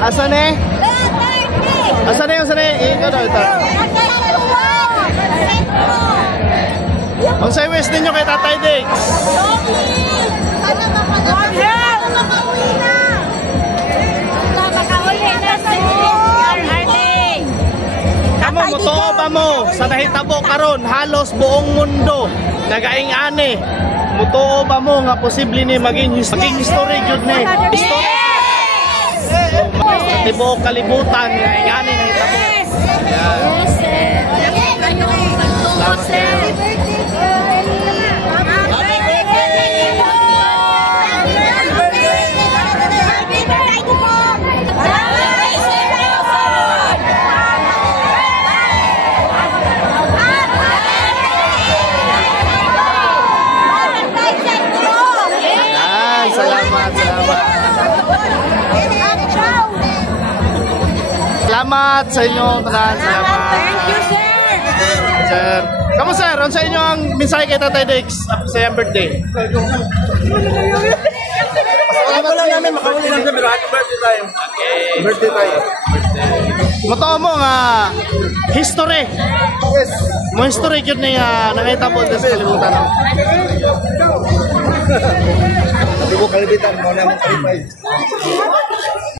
Asan eh? Asan eh? Asan eh? Ikaw daw ito. Ang sa west ninyo kay Tatay Dix. Kamo mo to ba mo sa nahitabo karon halos buong mundo nagaing-ani. Mutuo ba mo nga posible ni maging history jud ni. History. Tibuok kalibutan nga ingani nahitabo. Salamat sa inyo, tanan. Salamat. Thank you, sir. Sir. Kamu sir, ano sa inyo ang mensahe kay Tatay Dix sa iyang birthday? Ako lang namin, makahuli lang sa happy birthday tayo. Okay. Birthday tayo. Motoo mo nga history. Yes. Mo history yun na nangitabo sa kalibutan. Hindi ko kalibutan, mo namin 35.